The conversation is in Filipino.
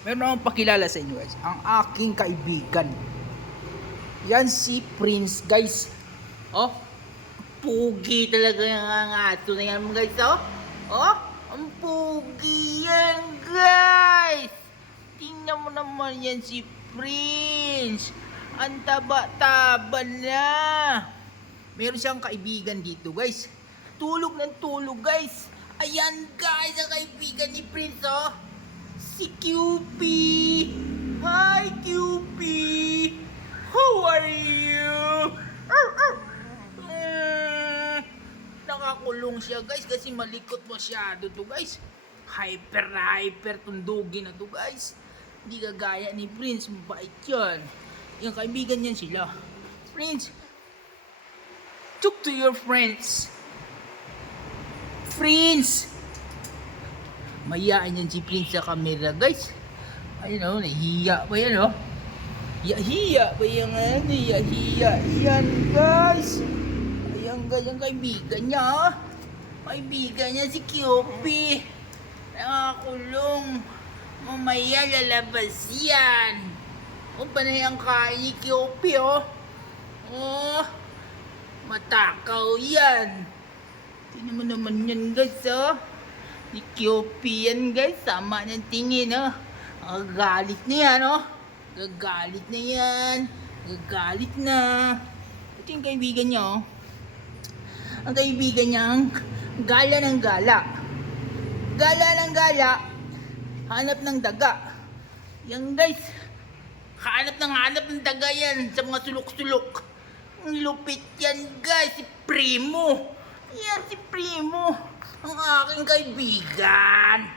Meron akong pakilala sa inyo guys. Ang aking kaibigan. Yan si Prince guys. Oh, pugi talaga yung aso na yan guys. Oh, ang pugi yan guys. Tingnan mo naman yan si Prince. Ang taba-taba na. Meron siyang kaibigan dito guys. Tulog ng tulog guys. Ayan guys ang kaibigan ni Prince oh. Si QP! Hi QP! How are you? Nakakulong siya guys kasi malikot masyado to guys. Hyper tundugin na to guys. Hindi kagaya ni Prince, mabait yan. Yung kaibigan niyan sila. Prince, talk to your friends. Prince! Mayaan yan si Prince sa camera guys. Ayun o, nahihiya pa yan o. Hiya pa yan hiya. Yan guys. Ayan guys, ang kaibigan niya o. Kaibigan niya si QP. Nakakulong. Mamaya lalabas yan. O, panay ang kain ni QP o. Oh, matakaw yan. Tingnan mo naman yan guys o. Ni QP yan guys, sama ng tingin oh. Ang galit na yan oh. Gagalit na yan. Gagalit na. Ito yung kaibigan niya oh. Ang kaibigan niya gala ng gala. Gala ng gala. Hanap ng daga. Yan guys. Hanap ng daga yan sa mga sulok-sulok. Ang lupit yan guys. Si Primo. Yan si Primo. Ang aking kaibigan.